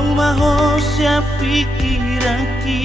Kau maho siap pikiranki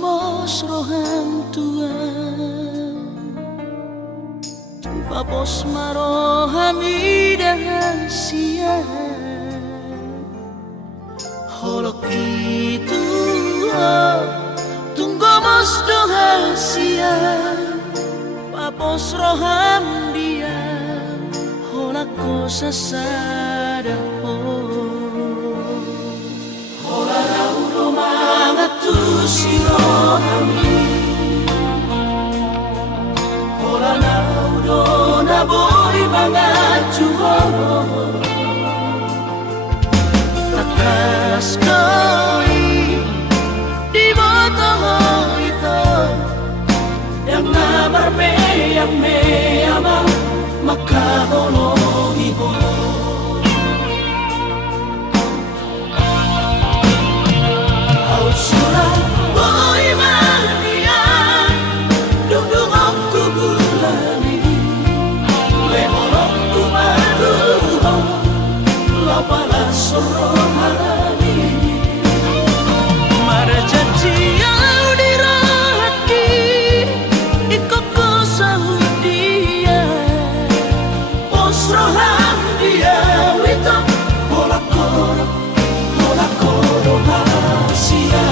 mos roham tuan tu papos maroham idahan sia holok itu tunggu mos doha sia papos roham dia holak ko sasada hola lauro mangatu sirohami hola lauro na boy mangatu takas koi di botoh itu yang namar yang meyama makanolohi ko surat boy mania dudung aku bulani lehorok ku maduho lapala sorohani marajati yang dirahaki ikoko sahudia osroham dia wito holakoro hasia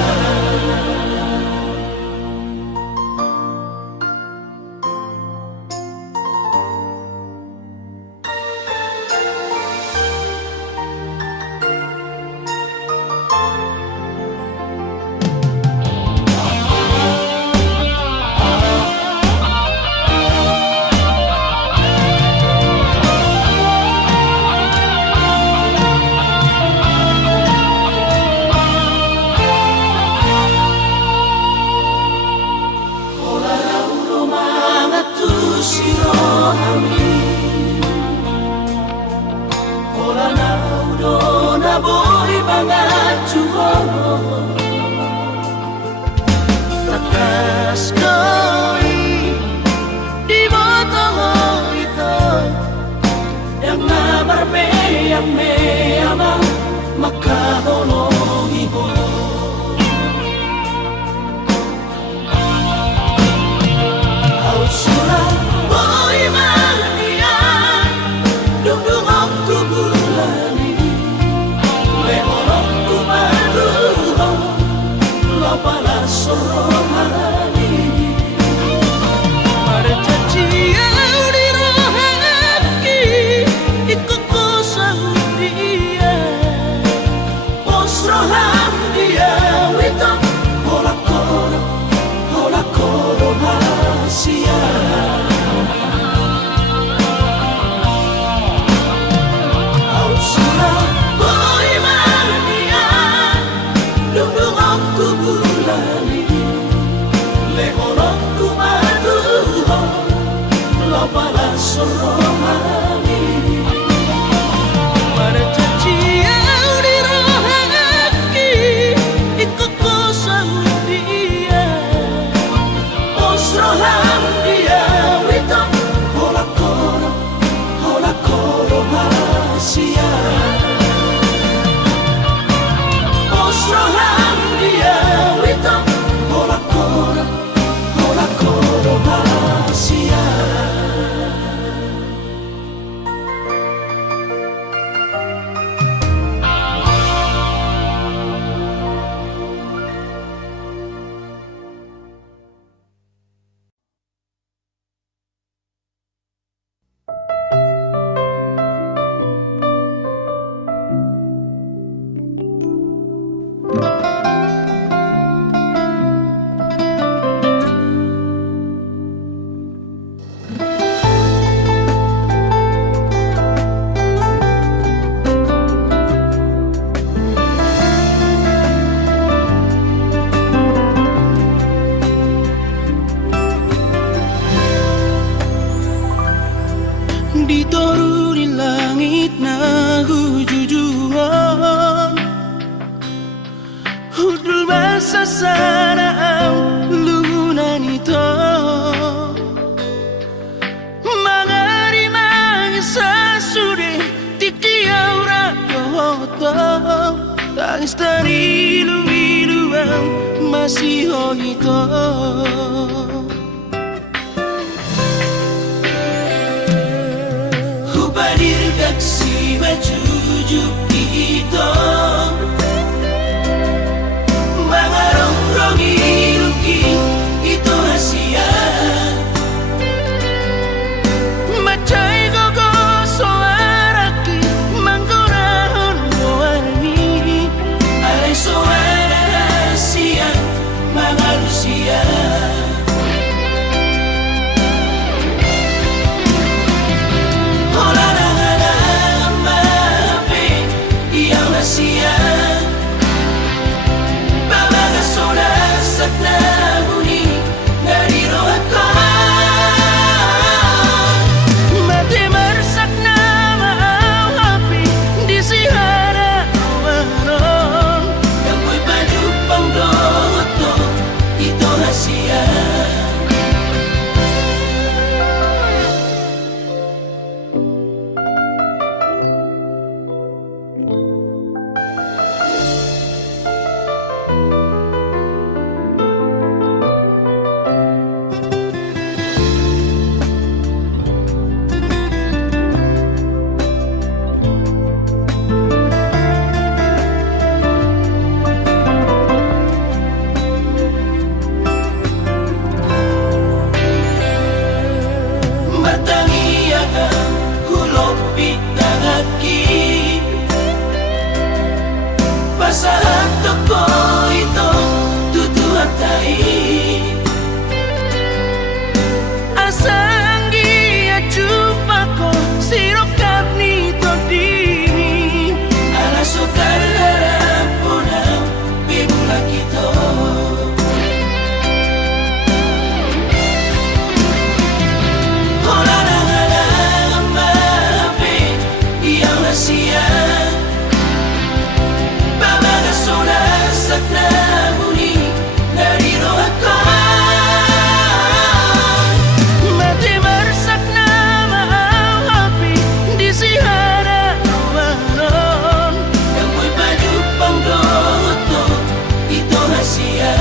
sirohami hola naudo na boy mangacuho takas koi di botoh itu yang namar yang meyama makanolohi ko surat boy mania dudung aku bulani lehorok ku maduho lapala sorohani Pasiho ito Hubalir gaksi majujuk ito Mga rongrong iluki ito hasia Macay gogo soaraki manggurahon goani Alay soara hasia mga lusia Hola na mape iyang hasia Babaga solas at nabuni nariro ako Matimarsak na maawapi di sihara awaron Yang mo'y padupang doto ito hasia Pasahan toko ito tutuhatay Asanggi at chupa ko sirokap nito di Alaso tarharap po na bibulak ito Hola na nga lang mape iyang nasiya Solas at nabuni nariro ako Matimarsak na maawapi di sihara awaron Yang mo'y padupang doto ito hasia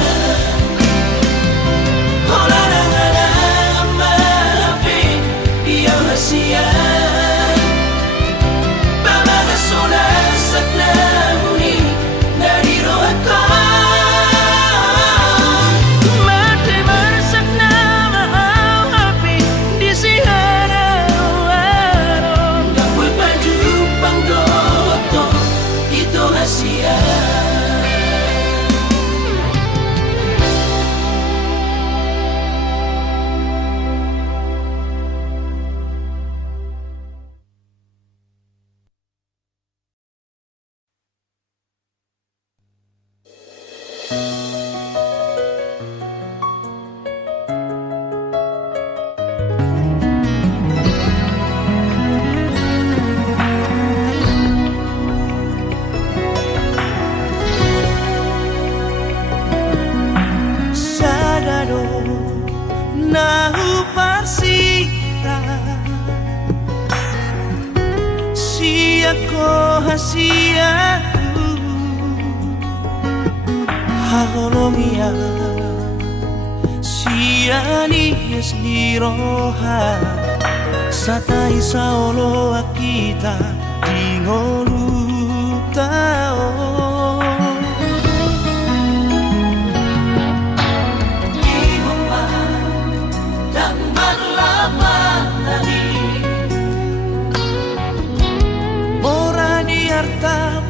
Hola na nga lang mape iyang hasia Babaga solas at nabuni nariro ako Matimarsak na maawapi di sihara awaron Yang mo'y padupang doto ito hasia Nahuparsita Siya ko hasia Hahoromia Siya niyas liroha Satay sa olo akita Ingolutao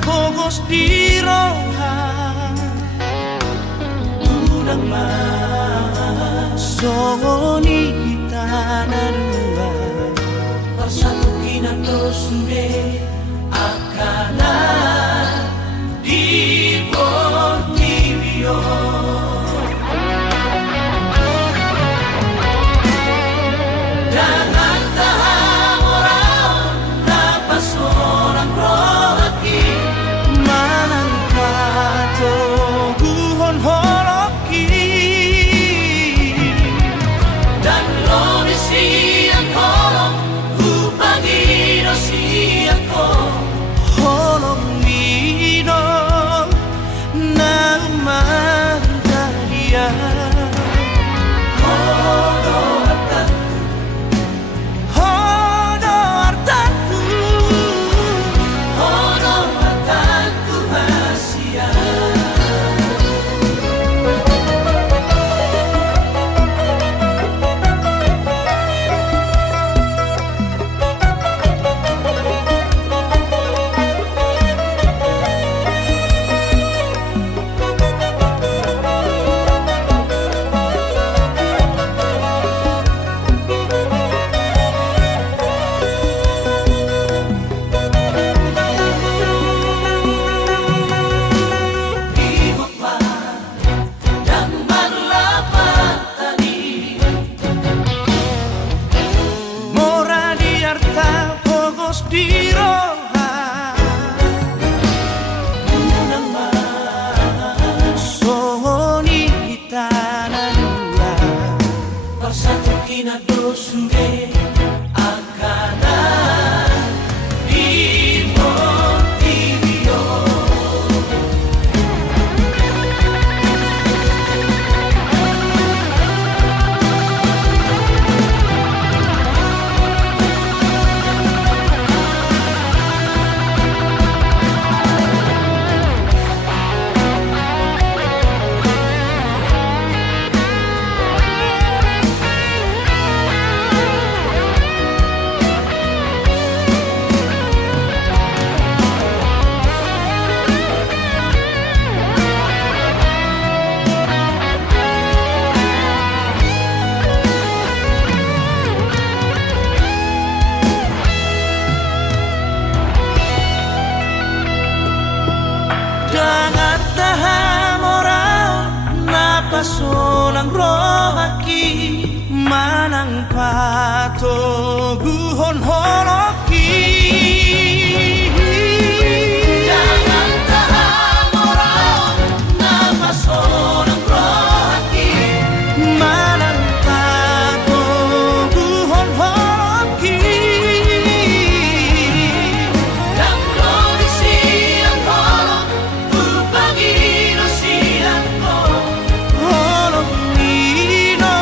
Pogos di roha Unang masonita na dua Bersatu kinando sude Akana di Portivio Jangan tahan orang Dapat seorang rohaki Manangkato guhon horoki Dan lo di siang horok Upagi no siang Bersatu kinado suge akada di Montevideo. Jangan tahan orang napasolang rohaki manang pato guhon holoki. Jangan tahan orang napasolang rohaki manang pato guhon holoki. Dan kondisi yang holong Pagino siangko Holomino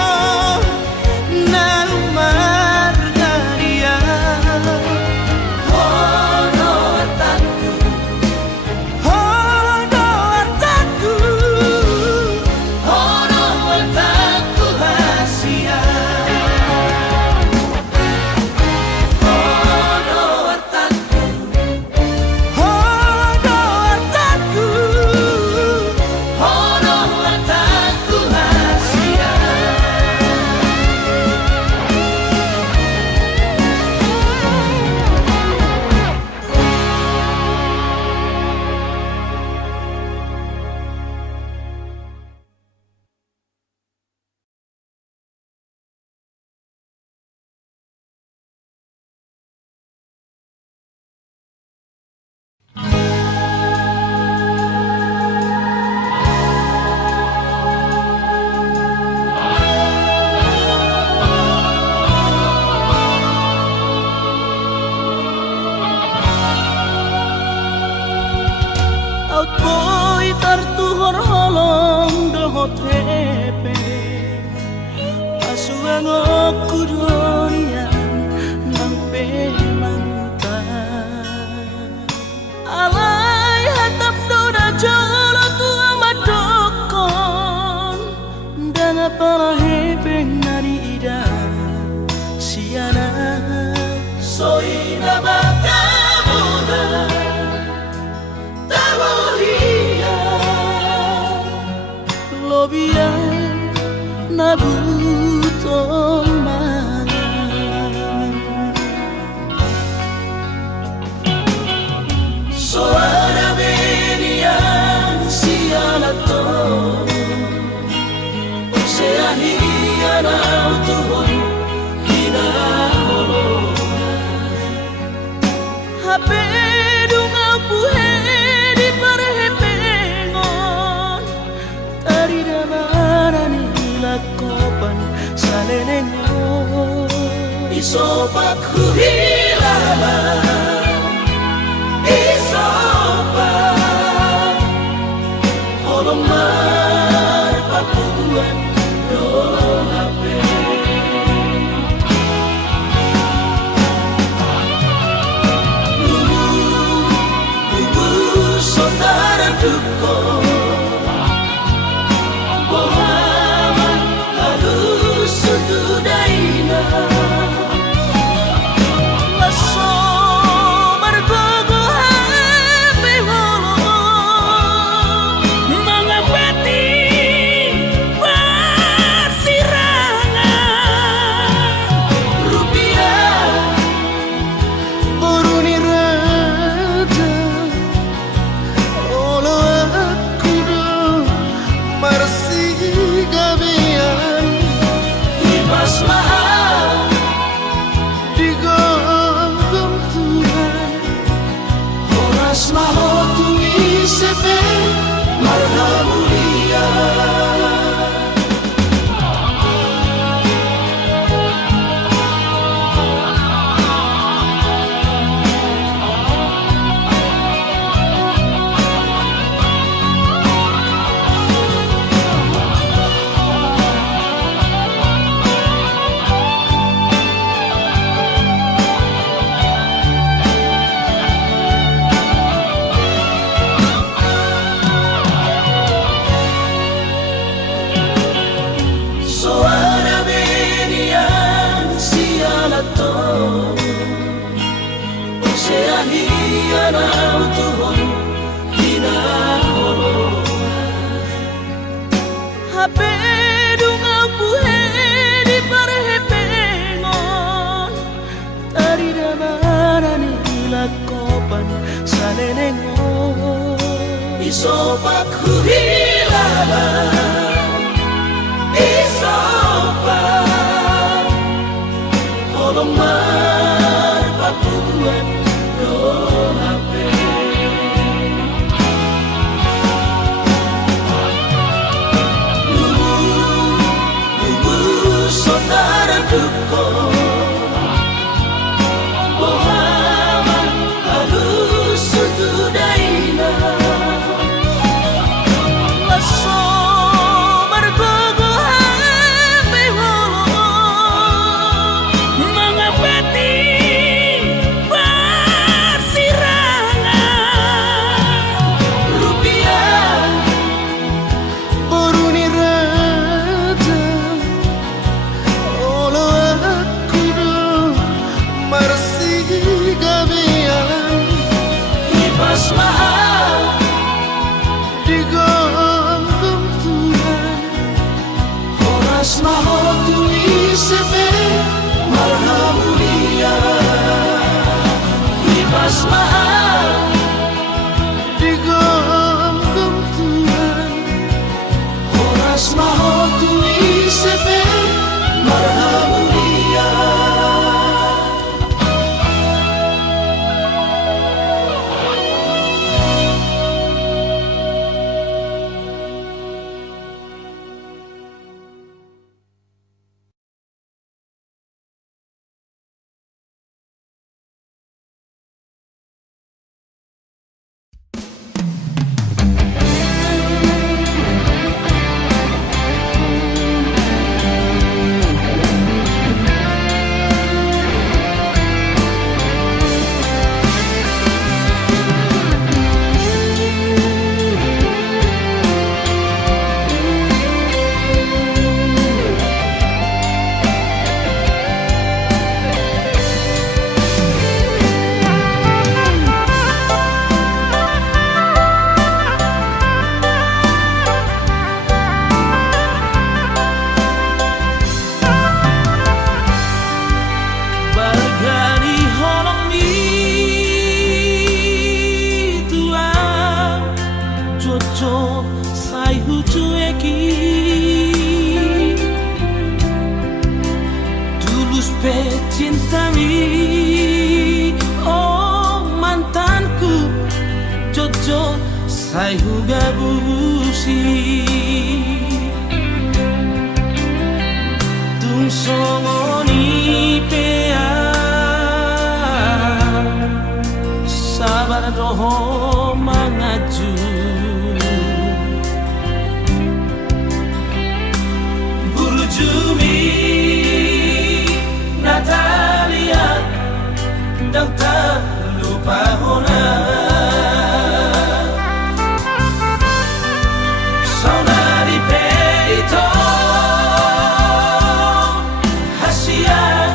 na margaria Hono artaku Hono artaku Hono artaku hasia Hono artaku Hono artaku Hono artaku hasia. Ako'y tartuhor holong dohot hepe Asuang aku dorian nang pemangutan Alay hatap doda jolo tu amat dokon Dan apalah hepe nari ida siana Soina mata muda Lobia nabutong mana Soara benian sialato Oceania na utuhon hina holonga Hape dunga puhe di parhepengon Tari damarani lakopan salenengo Isopak huhilaman Isopak Holomar papuan dong hape Lugu saudara duko Bohaman halus sutudaina Laso manau Tuhan hina holoan Hape dunga buhe di parhepengon Tari damana ni lakopan sanenengon Isopak huhilaban Isopak holomar papuan do hape Lubu saudara duko Bohaman halus sutudaina Cintami, oh mantanku, Jojo sai huga busi, tung songoni pea, sabar doho mangaju, burjumi. Natalia dan tak lupa Hona Saudari Peito Hasia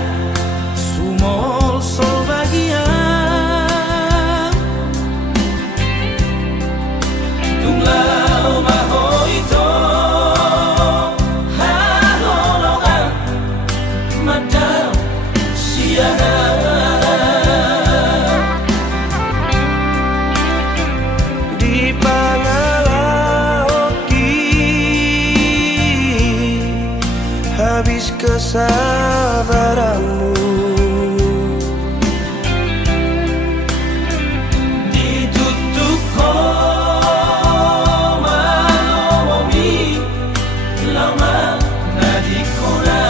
Sumol sol bagia Tunglau mahoito Haholongan Madam di Pangalaoki habis kesabaranmu ditutup koma ngomongi lama nadikona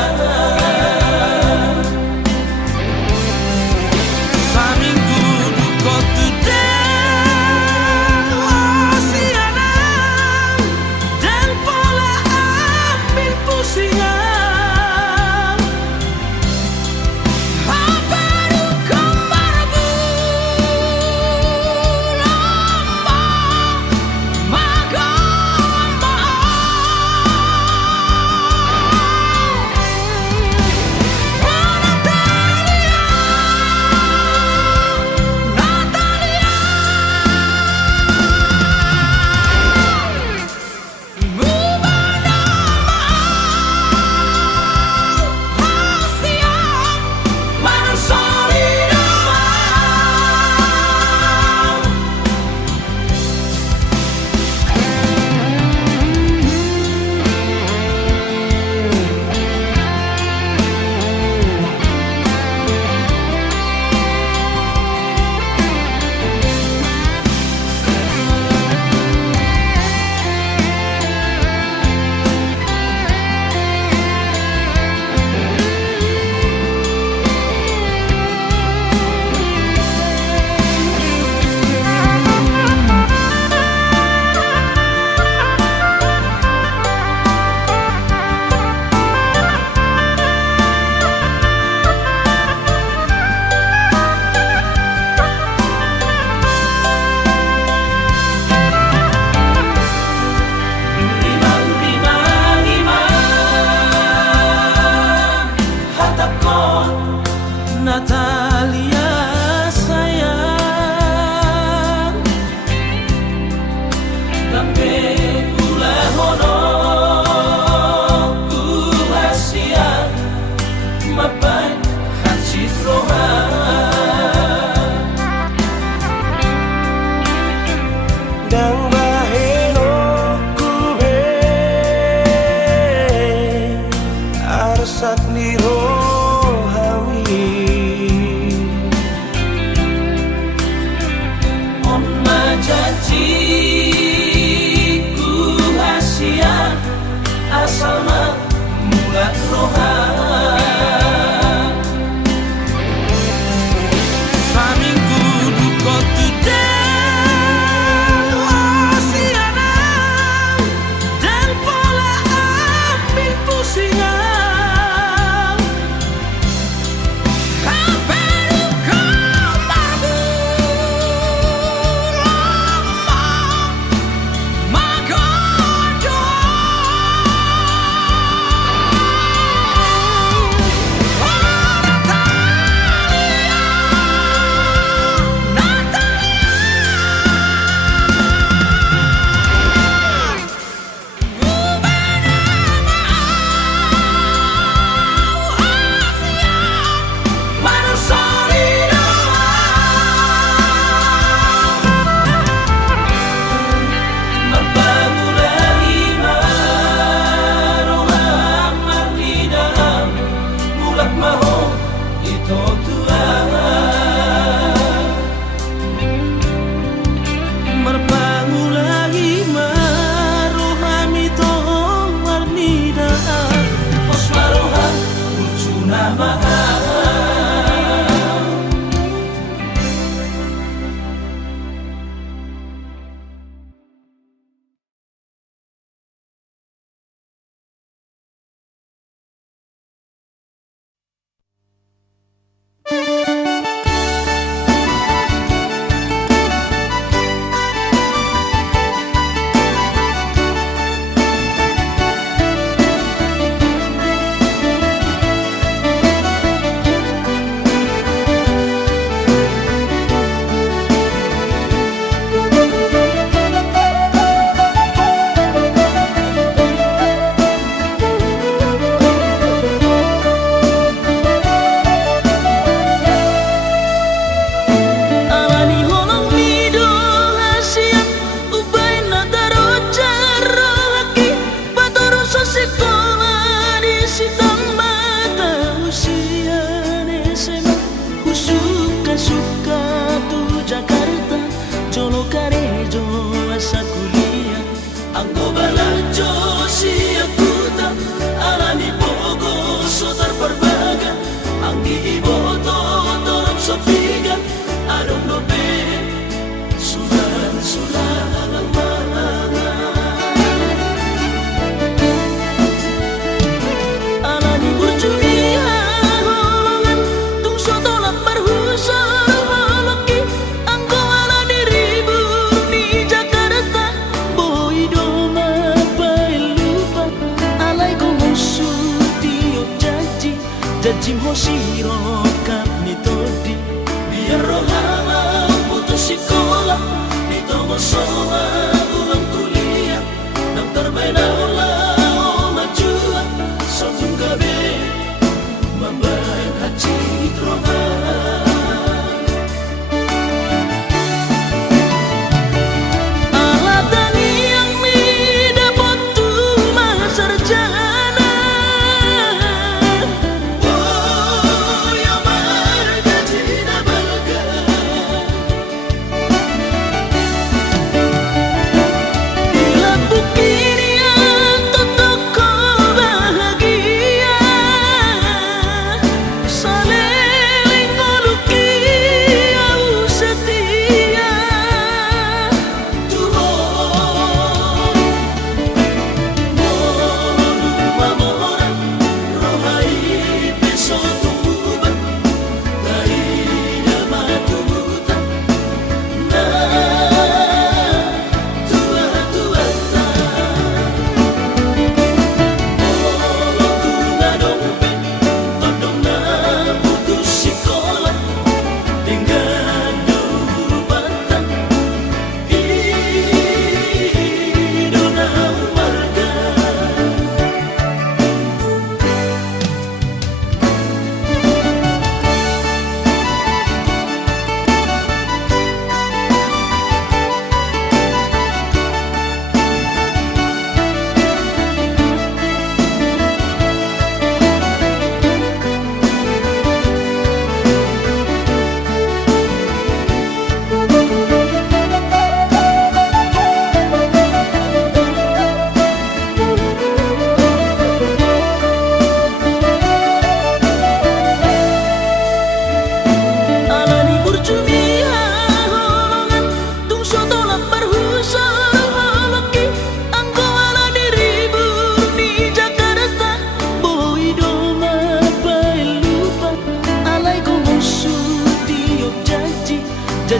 sak ni rohawi Oma janji ku hasia asal mulat rohan Saminggu duko tudeng hasiana dan pola ambil pusingan kaperu kamarku lama magodo Jajim hoshiro kami todi biar rohana putus sekolah ditomo soa ulang kuliah daftar beda ulah majuan sotung gabe membayar haji rohana alatani yang mi dapat tuh sarjana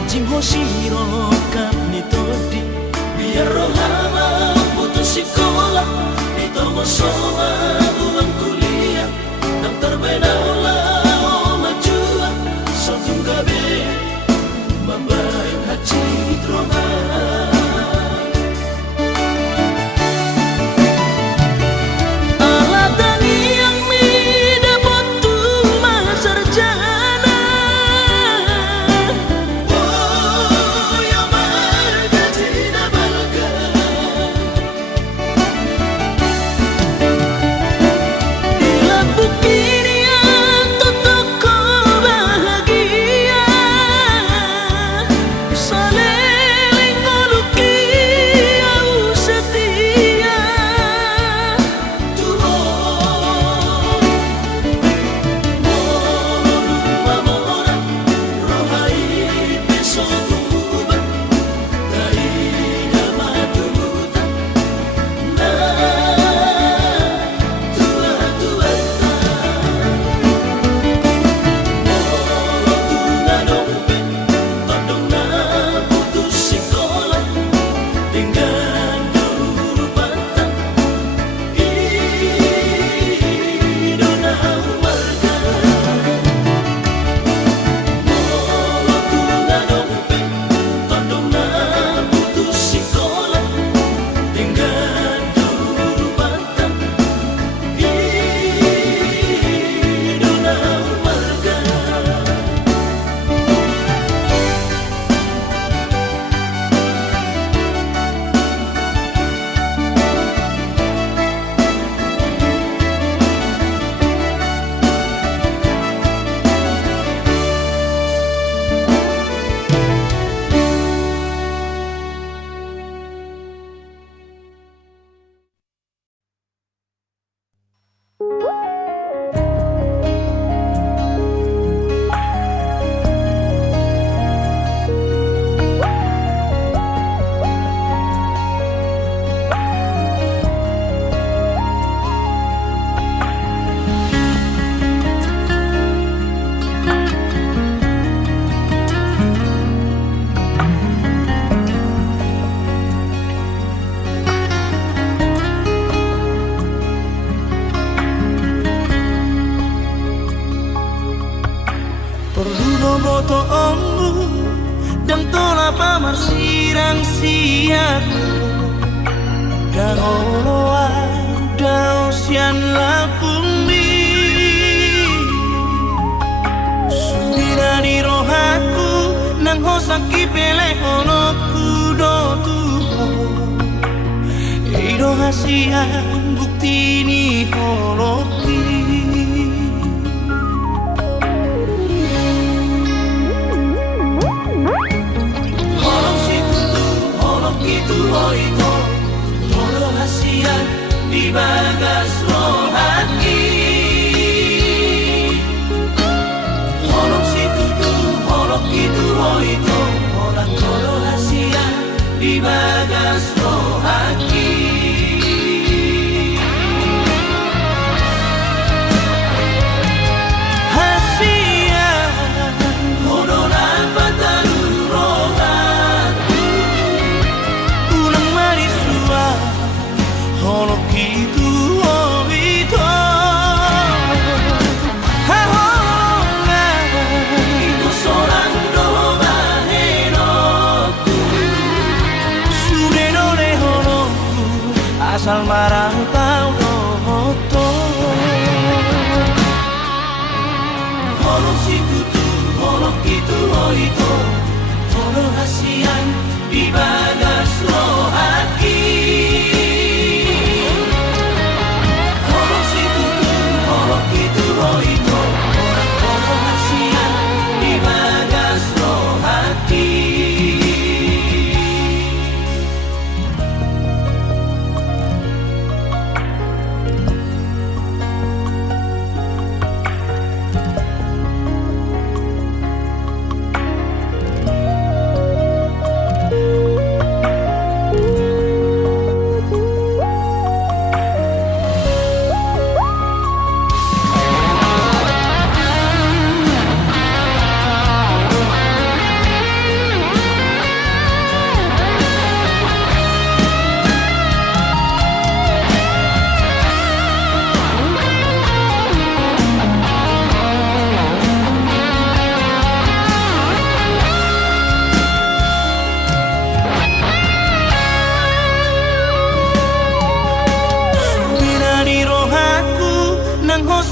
Jim Hoshiro kami todi biar rohama putus sekolah ditomo soma uang kuliah daftar benaula majuan satu gabe membayar haji rohama boto ombu dan tola pamar sirang siaku dan oloa dausian lapumi sumira di rohaku nang hosaki pele honoku do tuho ido hasian bukti ni holoki Oito, todo hasian di bagas rohani. Holok situ tu, holok itu oito, holak todo hasian di bagas rohani.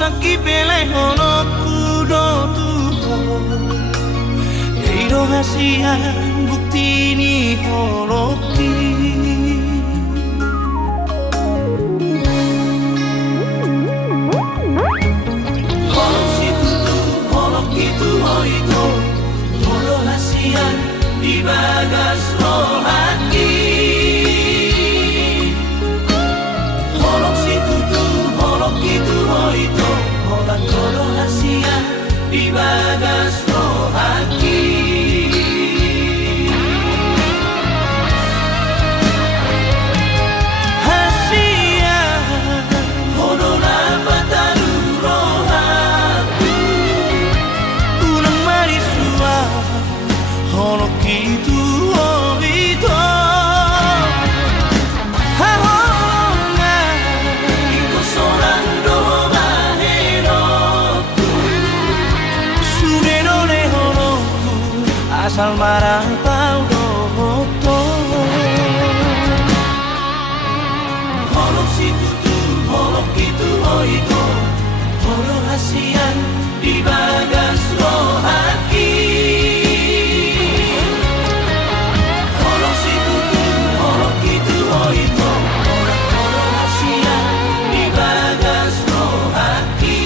saki pele hono kudo tuho Eiro hasian bukti ni holoki Holok situ tu holok itu hoito Holo hasian di bagas rohaki Holok situ tu holok itu hoito Holak holo hasian di bagas rohaki Asal marang pau doto Holok situ tu holok itu hoito Holo hasian di bagas rohaki Holok situ tu holok itu hoito Holo hasian di bagas rohaki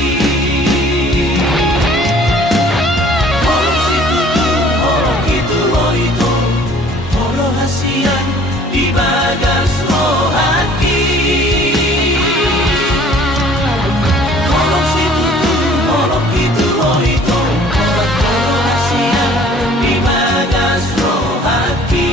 Hasian di bagas rohaki Holok situ tu holok itu hoito Holak holo hasian di bagas rohaki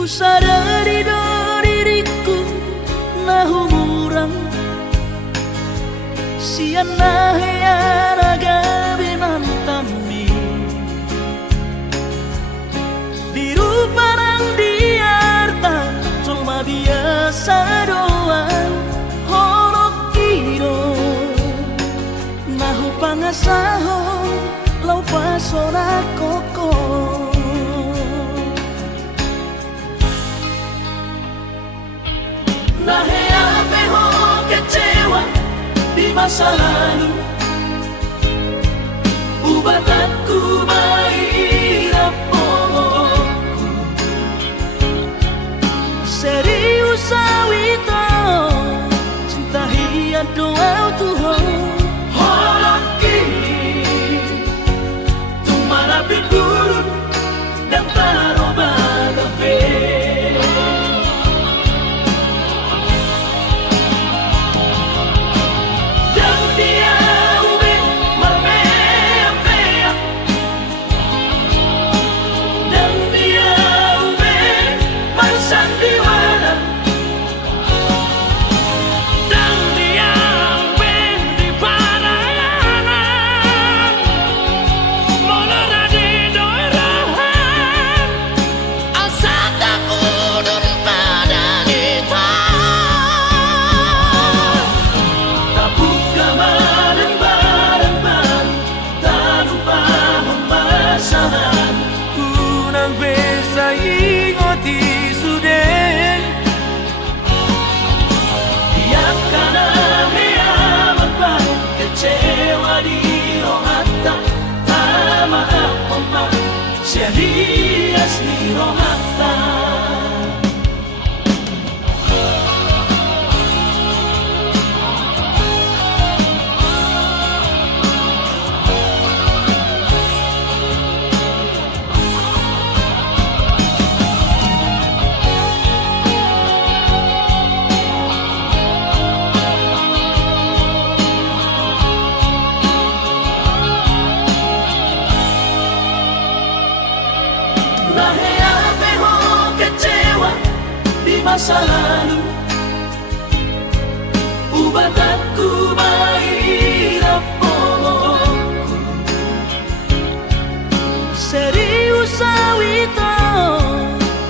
Ku sadari do diriku nahu murang Sian nahya gabi mantami Biru parang diarta cuma biasa doang Holok kiro nahu pangasahon lau pasona koko Nahe ape ho kecewa di masa lalu Ubatanku mairap polokku Serius awito cinta hiat doa Tuhan Holoki Tumarapi buruk dan taroba gape masa lalu. Ubah aku mahirap pomoku serius awito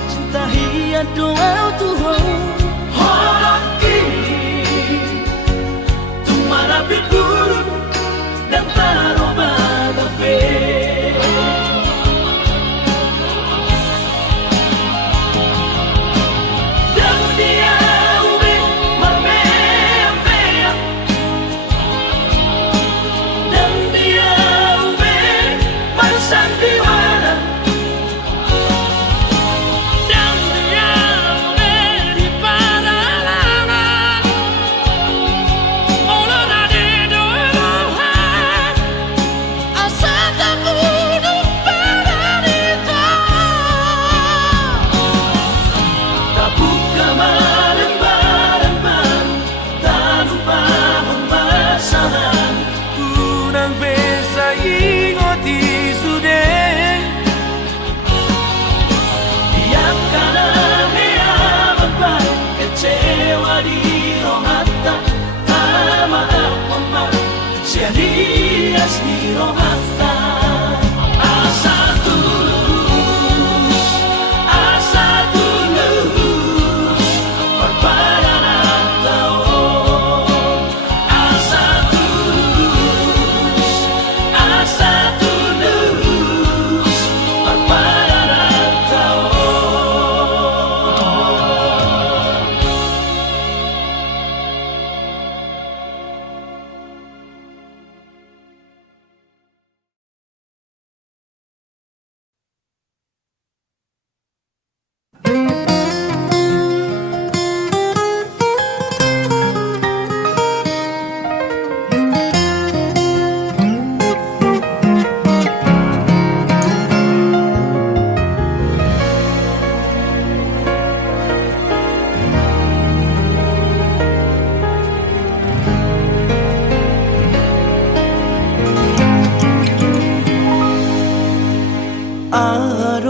cinta hiat doa Tuhan Holaki tumarapi buruk dan taroba kafe dan dia ube marmea dan dia ube marsandiwara dan dia ube di paralangan olorade doerohan asa takunu paranita tabuka malembaran baru tak lupa pemasaran unang besa ingoti sude biarkan hea beban kecewa di rohata tak maaf memang serius di rohata asa tulus berpadanan tahun asa tulus berpadanan tahun.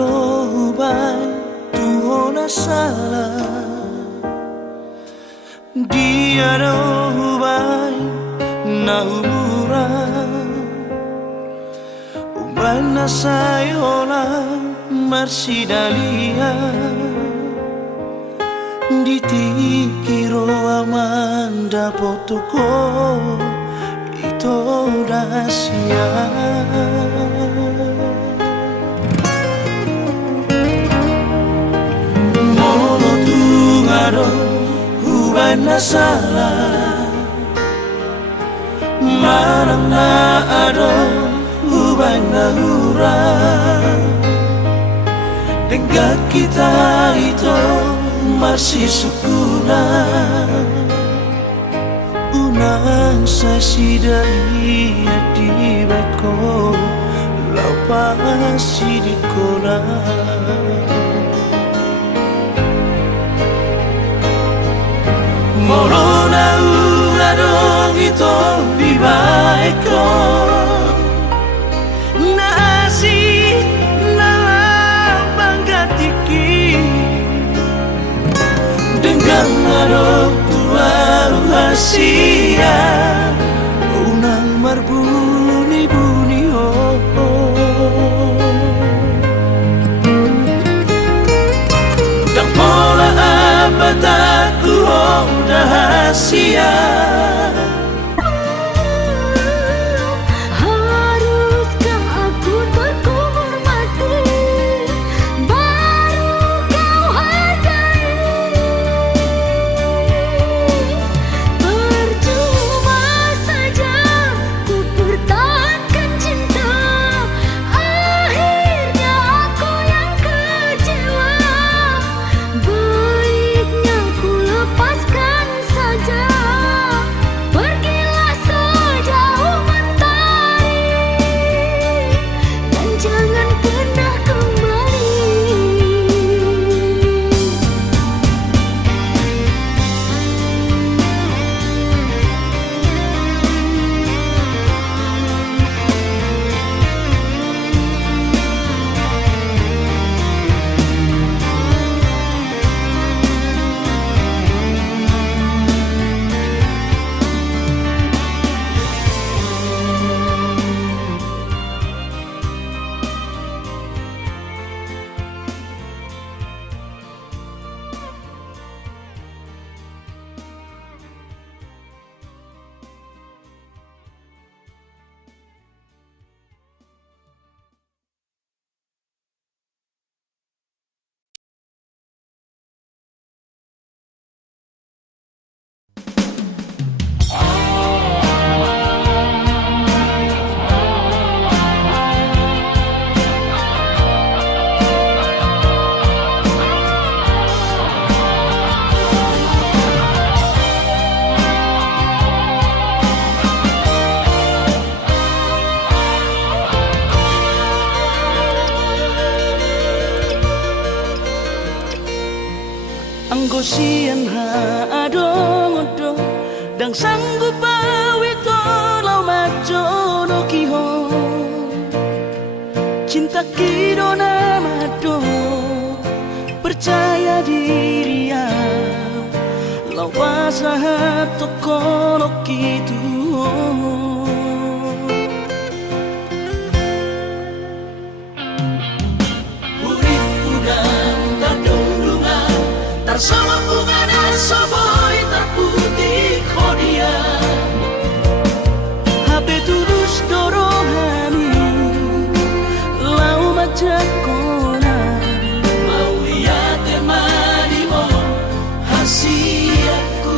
Arobai Tuhan salah dia robai naura ubana sayola marsidalia ditikiro amanda potuko itu rahasia mono tungaro ubana salah marang na ado ubana hura dengan kita itu masih sukuna unang sasidai di bako lapasi di kona morona uradong ito di baiko nasi na banggatiki dengan arok tua rahasia unang marbuni-buni dan pola abad aku rahasia. Haruskah aku terkubur mati baru kau hargai? Percuma saja ku pertahankan cinta, akhirnya aku yang kecewa. Baiknya ku lepaskan saja. Sang sanggup bawi tolong majono kihon cinta kidona mado percaya diri ya lau pasah tokono kitu Urip udang tadulungan Tarsama bunga dan soboy terputih kodia Habe tulus dorohani lau majakona Mau lihat temani mo hasiatku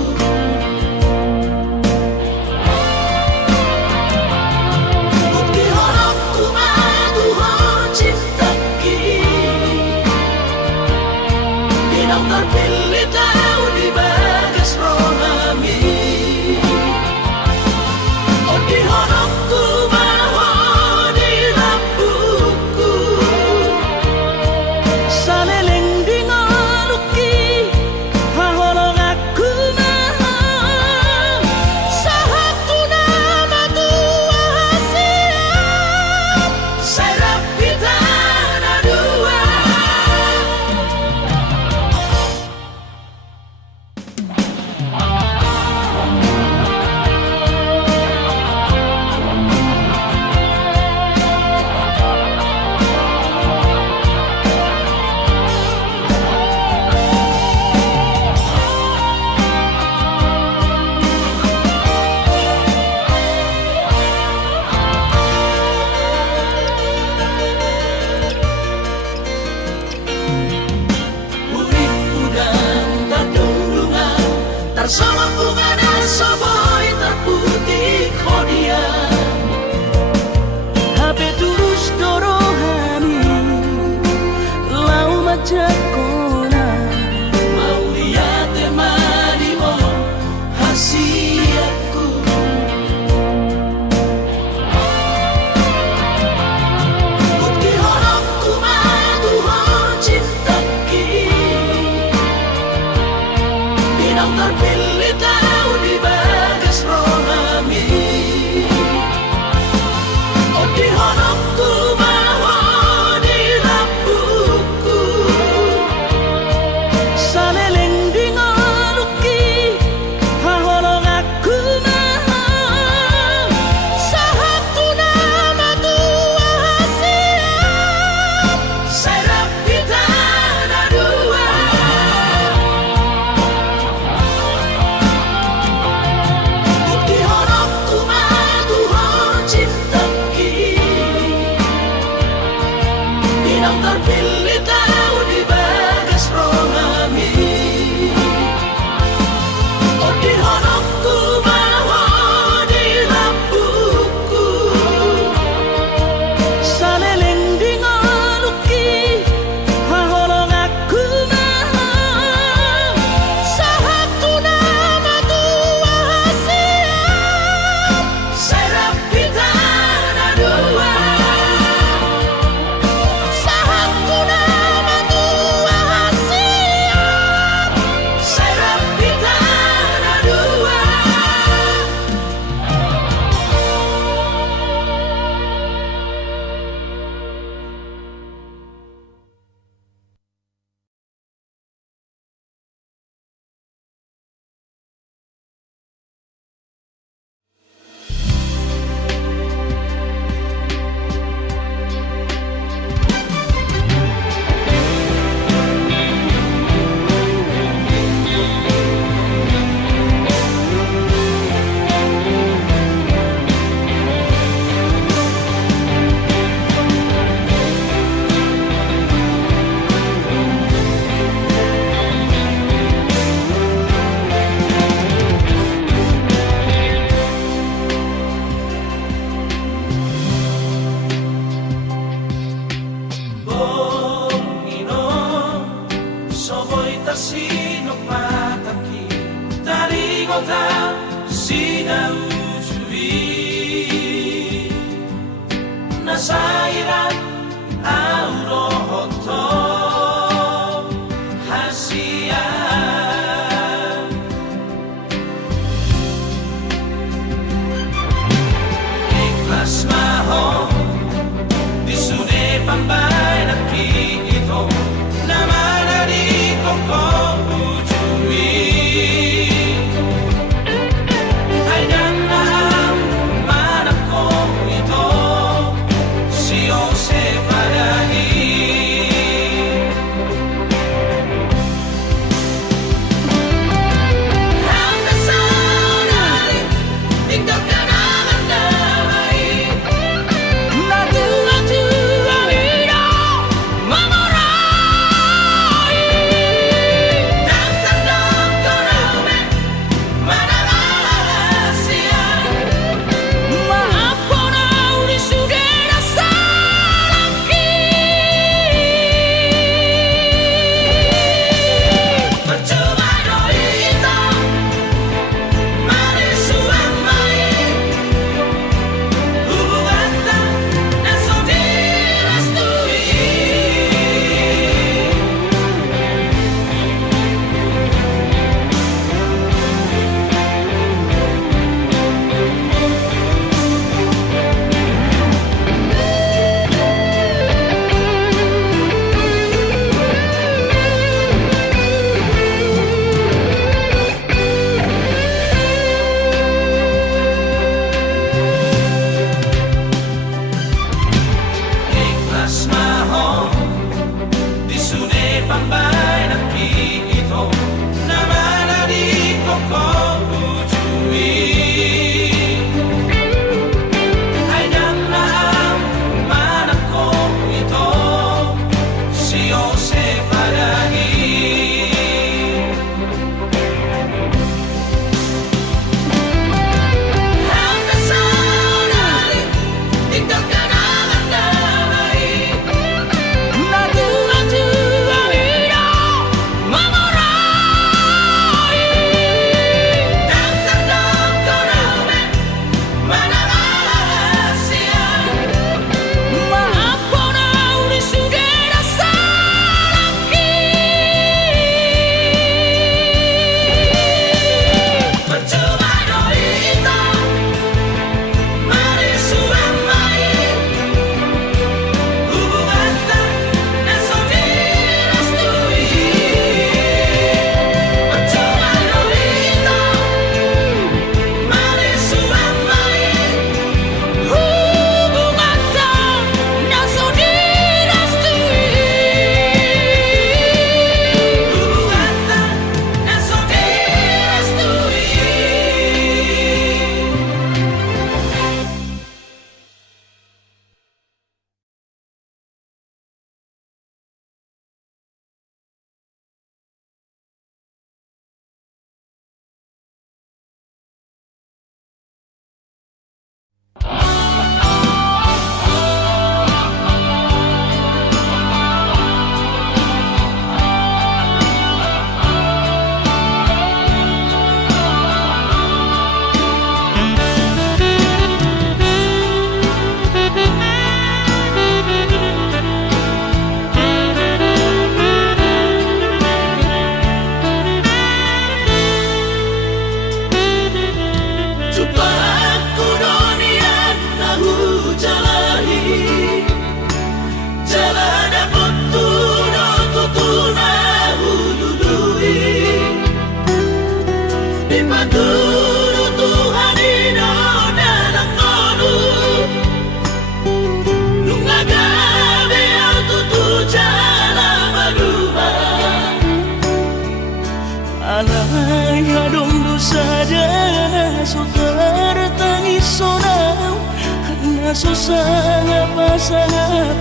Naso sangat pasangat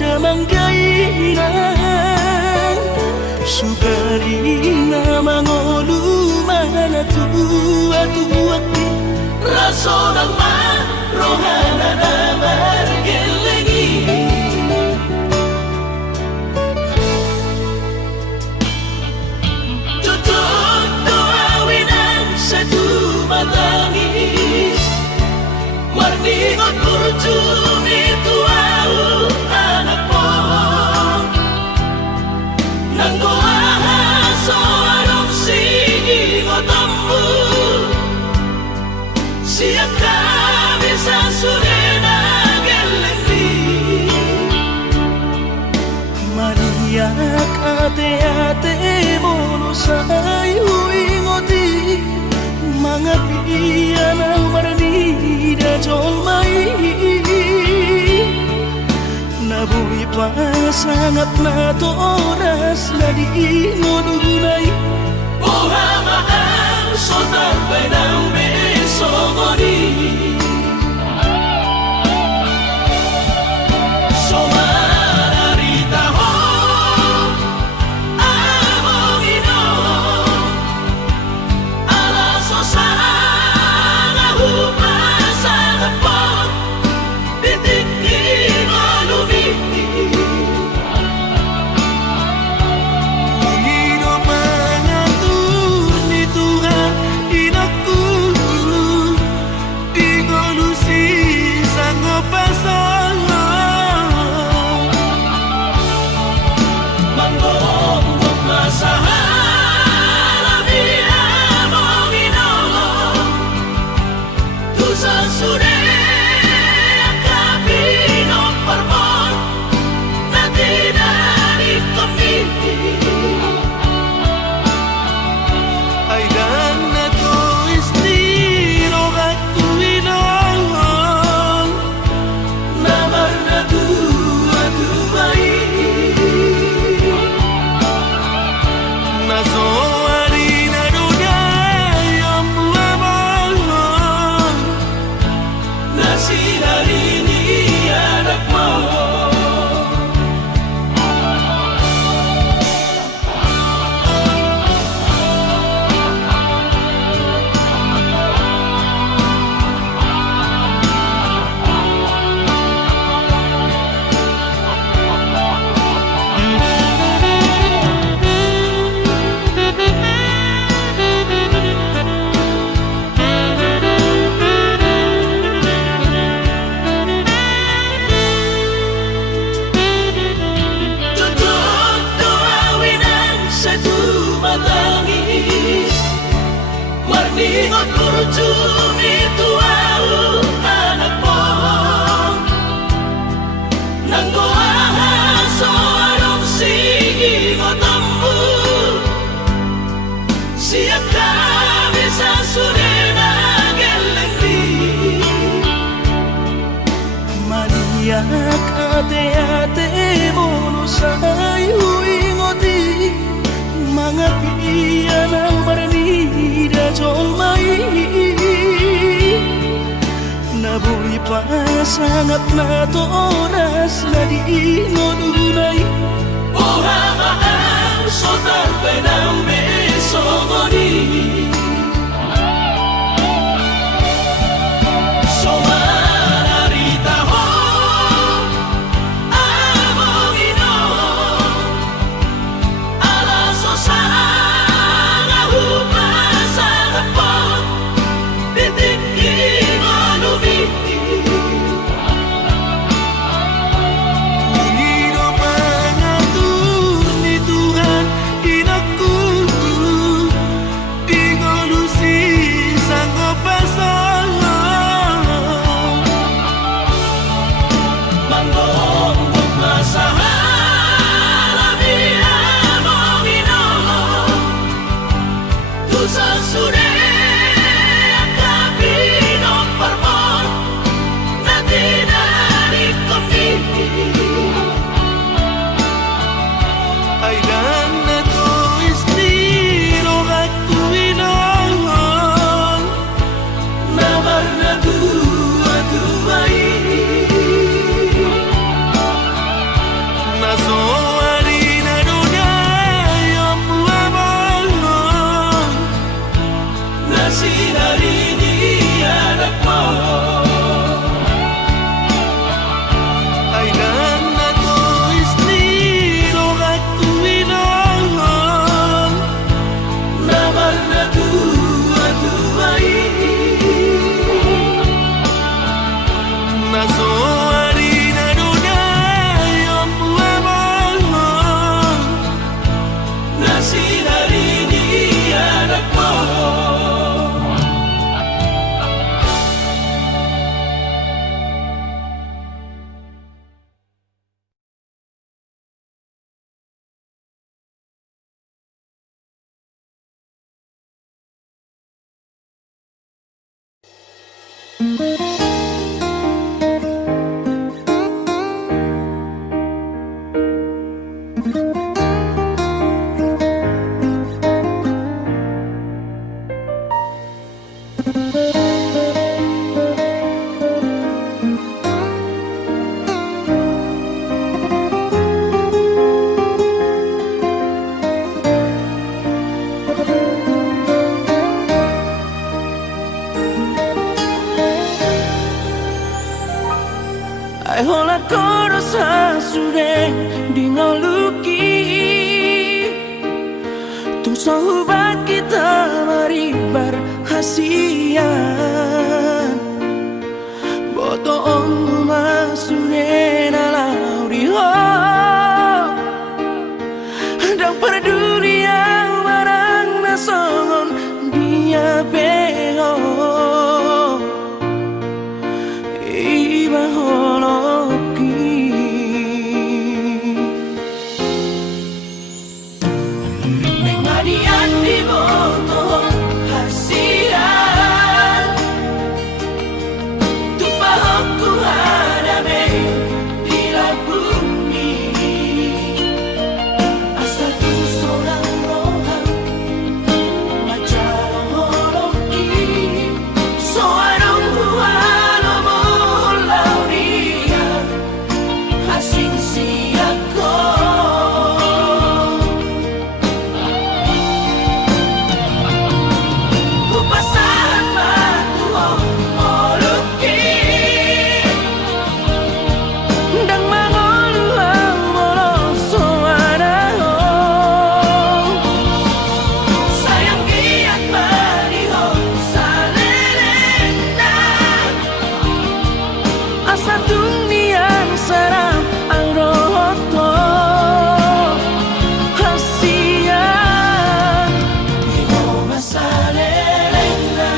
damang gaina Sukarina mangolu mana tua Raso nama rohana nama gelengi Tutup doa winan satu matangis Warni ngot kurjumi tuau anak po Nanggo ahaso arong sigi ngotambu Siap kami sasurena gelendi Maria ate mono sayu ingoti Mangapian marni da jolmai Nabui pasangat na toras na di ngodunay Ohama ang sotar benang besogoni Somararita ho amongino Ala sosana hupasana po Bitik inolumi Pangino mangatur ni Tuhan inaku Di ngolusi sang pasangan Manggong masahala biya mongino Tusa sude akabino permon Nanti dari komiti Ay dan na to istiro aku inong Namar na tua-tuai Naso alina dunia yang buamang Nasi dari ni anak mau Tutup doa winan satu matangis Warni ngot kurjumi tuau anak pohon Nanggo ahaso arong sigi ngotambu Siap kami sasurena gelendi Maria ate mono sayu ingoti Mangapian marni da jolmai Nabui pasangat na toras na di ngodunay Ohama ang sotar benang besogoni Somararita ho amongino Ala sosana hupasana po Bitik inolumi Pangino mangatur ni Tuhan inaku Di Nasi dari dia anakmu. Ai hola koro sa sureng di ngoluki tung sahubat kita mari berhasian boto om masurena lauriho dan peduli yang marang nasongon dia bego iba holoki Mengadian di boto hasian tu pahokku hadabe di bumi asal tu seorang rohan macar holoki soarong hualo mulauria asing siako upasan matuo moluki dang mangolu molo soaraho sayang giat mariho salelena asa tunian sarang ang rohoto hasian iho masalelena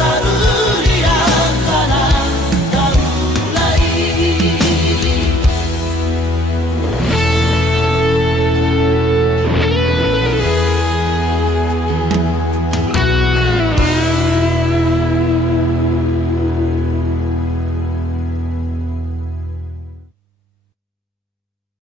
larut